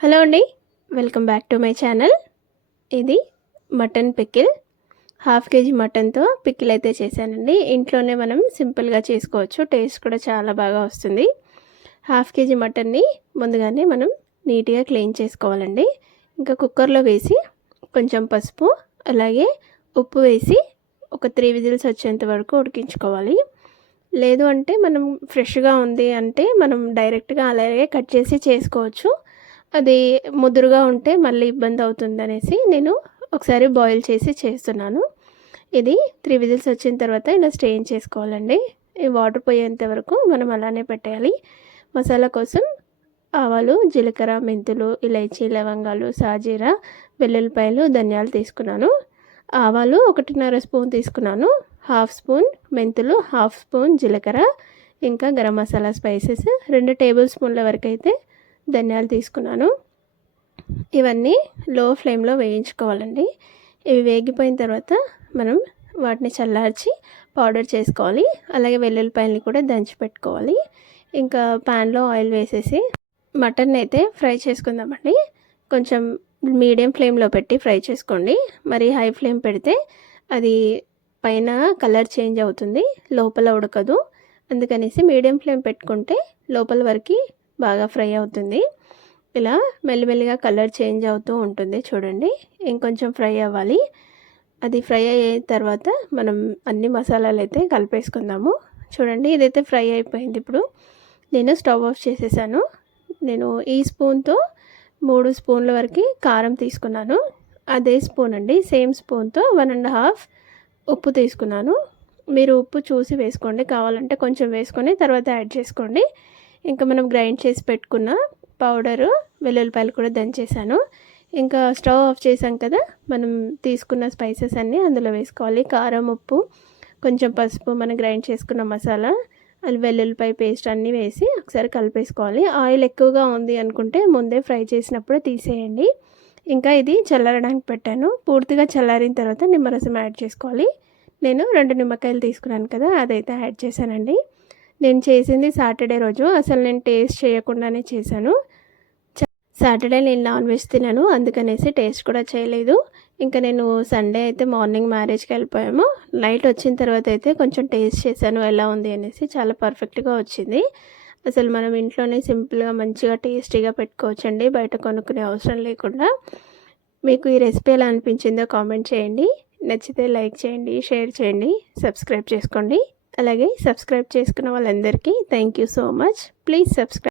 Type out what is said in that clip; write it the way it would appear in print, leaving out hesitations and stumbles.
Hello అండి, welcome back to my channel. ఇది mutton pickle. Half KG మటన్తో pickle అయితే చేశానండి. ఇంట్లోనే మనం సింపుల్గా చేసుకోవచ్చు, టేస్ట్ కూడా చాలా బాగా వస్తుంది. హాఫ్ కేజీ మటన్ని ముందుగానే మనం నీట్గా క్లీన్ చేసుకోవాలండి. ఇంకా కుక్కర్లో వేసి కొంచెం పసుపు అలాగే ఉప్పు వేసి ఒక 3 విజిల్స్ వచ్చేంత వరకు ఉడికించుకోవాలి. లేదు అంటే మనం ఫ్రెష్గా ఉంది అంటే మనం డైరెక్ట్గా అలాగే కట్ చేసి చేసుకోవచ్చు. అది ముదురుగా ఉంటే మళ్ళీ ఇబ్బంది అవుతుందనేసి నేను ఒకసారి బాయిల్ చేసి చేస్తున్నాను. ఇది 3 విజిల్స్ వచ్చిన తర్వాత ఇలా స్ట్రెయిన్ చేసుకోవాలండి. ఈ వాటర్ పోయేంత వరకు మనం అలానే పెట్టేయాలి. మసాలా కోసం ఆవాలు, జీలకర్ర, మెంతులు, ఇలైచీ, లవంగాలు, సాజీరా, వెల్లుల్లిపాయలు, ధనియాలు తీసుకున్నాను. ఆవాలు 1.5 స్పూన్ తీసుకున్నాను. 1/2 స్పూన్ మెంతులు, 1/2 స్పూన్ జీలకర్ర, ఇంకా గరం మసాలా స్పైసెస్ 2 టేబుల్ స్పూన్ల వరకు అయితే ధనియాలు తీసుకున్నాను. ఇవన్నీ లో ఫ్లేమ్లో వేయించుకోవాలండి. ఇవి వేగిపోయిన తర్వాత మనం వాటిని చల్లార్చి పౌడర్ చేసుకోవాలి. అలాగే వెల్లుల్లిపాయలని కూడా దంచి పెట్టుకోవాలి. ఇంకా ప్యాన్లో ఆయిల్ వేసేసి మటన్ అయితే ఫ్రై చేసుకుందామండి. కొంచెం మీడియం ఫ్లేమ్లో పెట్టి ఫ్రై చేసుకోండి. మరి హై ఫ్లేమ్ పెడితే అది పైన కలర్ చేంజ్ అవుతుంది, లోపల ఉడకదు. అందుకనేసి మీడియం ఫ్లేమ్ పెట్టుకుంటే లోపల వరకు బాగా ఫ్రై అవుతుంది. ఇలా మెల్లిమెల్లిగా కలర్ చేంజ్ అవుతూ ఉంటుంది చూడండి. ఇంకొంచెం ఫ్రై అవ్వాలి. అది ఫ్రై అయిన తర్వాత మనం అన్ని మసాలాలు అయితే కలిపేసుకుందాము. చూడండి, ఇదైతే ఫ్రై అయిపోయింది. ఇప్పుడు నేను స్టవ్ ఆఫ్ చేసేసాను. నేను ఈ స్పూన్తో 3 స్పూన్ల వరకు కారం తీసుకున్నాను. అదే స్పూన్ అండి, సేమ్ స్పూన్తో 1.5 ఉప్పు తీసుకున్నాను. మీరు ఉప్పు చూసి వేసుకోండి, కావాలంటే కొంచెం వేసుకొని తర్వాత యాడ్ చేసుకోండి. ఇంకా మనం గ్రైండ్ చేసి పెట్టుకున్న పౌడరు, వెల్లుల్లిపాయలు కూడా దంచేసాను. ఇంకా స్టవ్ ఆఫ్ చేసాం కదా, మనం తీసుకున్న స్పైసెస్ అన్నీ అందులో వేసుకోవాలి. కారం, ఉప్పు, కొంచెం పసుపు, మనం గ్రైండ్ చేసుకున్న మసాలా, అది వెల్లుల్లిపాయ పేస్ట్ అన్నీ వేసి ఒకసారి కలిపేసుకోవాలి. ఆయిల్ ఎక్కువగా ఉంది అనుకుంటే ముందే ఫ్రై చేసినప్పుడు తీసేయండి. ఇంకా ఇది చల్లారడానికి పెట్టాను. పూర్తిగా చల్లారిన తర్వాత నిమ్మరసం యాడ్ చేసుకోవాలి. నేను 2 నిమ్మకాయలు తీసుకున్నాను కదా, అదైతే యాడ్ చేశానండి. నేను చేసింది సాటర్డే రోజు, అసలు నేను టేస్ట్ చేయకుండానే చేశాను. సాటర్డే నేను నాన్ వెజ్ తినను, అందుకనేసి టేస్ట్ కూడా చేయలేదు. ఇంకా నేను సండే అయితే మార్నింగ్ మ్యారేజ్కి వెళ్ళిపోయాము. నైట్ వచ్చిన తర్వాత అయితే కొంచెం టేస్ట్ చేశాను ఎలా ఉంది అనేసి. చాలా పర్ఫెక్ట్గా వచ్చింది. అసలు మనం ఇంట్లోనే సింపుల్గా మంచిగా టేస్టీగా పెట్టుకోవచ్చండి, బయట కొనుక్కునే అవసరం లేకుండా. మీకు ఈ రెసిపీ ఎలా అనిపించిందో కామెంట్ చేయండి. నచ్చితే లైక్ చేయండి, షేర్ చేయండి, సబ్స్క్రైబ్ చేసుకోండి. అలాగే సబ్స్క్రైబ్ చేసుకున్న వాళ్ళందరికీ thank you so much. Please subscribe.